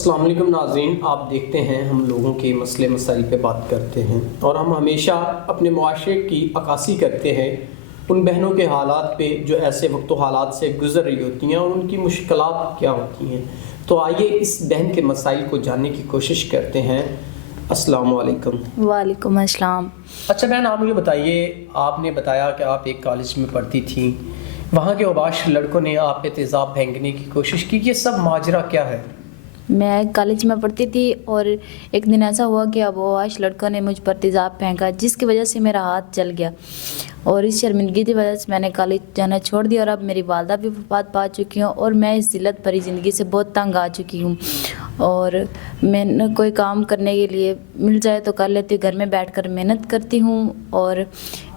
السلام علیکم ناظرین، آپ دیکھتے ہیں ہم لوگوں کے مسئلے مسائل پہ بات کرتے ہیں اور ہم ہمیشہ اپنے معاشرے کی عکاسی کرتے ہیں ان بہنوں کے حالات پہ جو ایسے وقت و حالات سے گزر رہی ہوتی ہیں اور ان کی مشکلات کیا ہوتی ہیں۔ تو آئیے اس بہن کے مسائل کو جاننے کی کوشش کرتے ہیں۔ السلام علیکم۔ وعلیکم السلام۔ اچھا بہن، آپ مجھے بتائیے، آپ نے بتایا کہ آپ ایک کالج میں پڑھتی تھیں، وہاں کے اوباش لڑکوں نے آپ پہ تیزاب پھینکنے کی کوشش کی، یہ سب ماجرا کیا ہے؟ میں کالج میں پڑھتی تھی اور ایک دن ایسا ہوا کہ ابواش لڑکوں نے مجھ پر تیزاب پھینکا، جس کی وجہ سے میرا ہاتھ جل گیا اور اس شرمندگی کی وجہ سے میں نے کالج جانا چھوڑ دیا اور اب میری والدہ بھی وفات پا چکی ہوں اور میں اس ذلت بھری زندگی سے بہت تنگ آ چکی ہوں اور میں نے کوئی کام کرنے کے لیے مل جائے تو کر لیتی ہوں، گھر میں بیٹھ کر محنت کرتی ہوں اور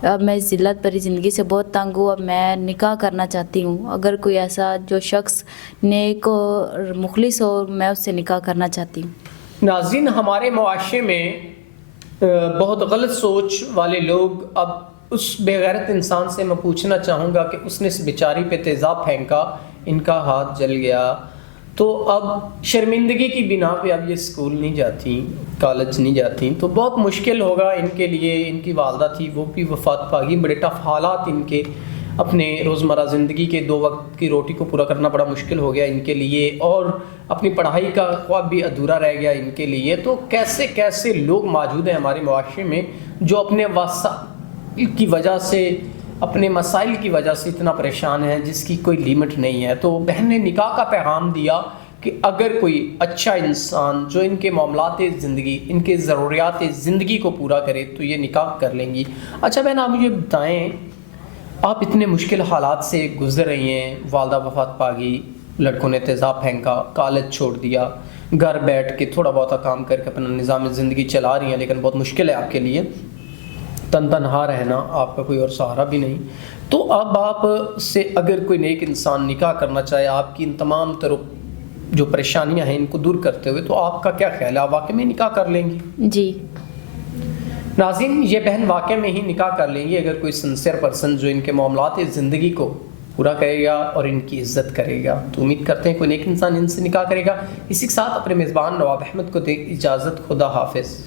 اب میں اس ذلت بھری زندگی سے بہت تنگ ہوں۔ اب میں نکاح کرنا چاہتی ہوں، اگر کوئی ایسا جو شخص نیک اور مخلص ہو میں اس سے نکاح کرنا چاہتی ہوں۔ ناظرین، ہمارے معاشرے میں بہت غلط سوچ والے لوگ، اب اس بے غیرت انسان سے میں پوچھنا چاہوں گا کہ اس نے اس بیچاری پہ تیزاب پھینکا، ان کا ہاتھ جل گیا، تو اب شرمندگی کی بنا پہ اب یہ اسکول نہیں جاتی، کالج نہیں جاتی، تو بہت مشکل ہوگا ان کے لیے۔ ان کی والدہ تھی، وہ بھی وفات پا گئی، بڑے ٹف حالات ان کے، اپنے روزمرہ زندگی کے 2 وقت کی روٹی کو پورا کرنا بڑا مشکل ہو گیا ان کے لیے اور اپنی پڑھائی کا خواب بھی ادھورا رہ گیا ان کے لیے۔ تو کیسے کیسے لوگ موجود ہیں ہمارے معاشرے میں جو اپنے وسائل کی وجہ سے، اپنے مسائل کی وجہ سے اتنا پریشان ہیں جس کی کوئی لیمٹ نہیں ہے۔ تو بہن نے نکاح کا پیغام دیا کہ اگر کوئی اچھا انسان جو ان کے معاملات زندگی، ان کے ضروریات زندگی کو پورا کرے تو یہ نکاح کر لیں گی۔ اچھا بہن، آپ مجھے بتائیں، آپ اتنے مشکل حالات سے گزر رہی ہیں، والدہ وفات پا گئی، لڑکوں نے تیزاب پھینکا، کالج چھوڑ دیا، گھر بیٹھ کے تھوڑا بہت کام کر کے اپنا نظام زندگی چلا رہی ہیں، لیکن بہت مشکل ہے آپ کے لیے، تنہا رہنا، آپ کا کوئی اور سہارا بھی نہیں۔ تو اب آپ سے اگر کوئی نیک انسان نکاح کرنا چاہے آپ کی ان تمام تر جو پریشانیاں ہیں ان کو دور کرتے ہوئے، تو آپ کا کیا خیال ہے، آپ واقعی میں نکاح کر لیں گی؟ جی ناظرین، یہ بہن واقع میں ہی نکاح کر لیں گی اگر کوئی سنسیئر پرسن جو ان کے معاملات زندگی کو پورا کرے گا اور ان کی عزت کرے گا۔ تو امید کرتے ہیں کوئی نیک انسان ان سے نکاح کرے گا۔ اسی کے ساتھ اپنے میزبان نواب احمد کو دے اجازت، خدا حافظ۔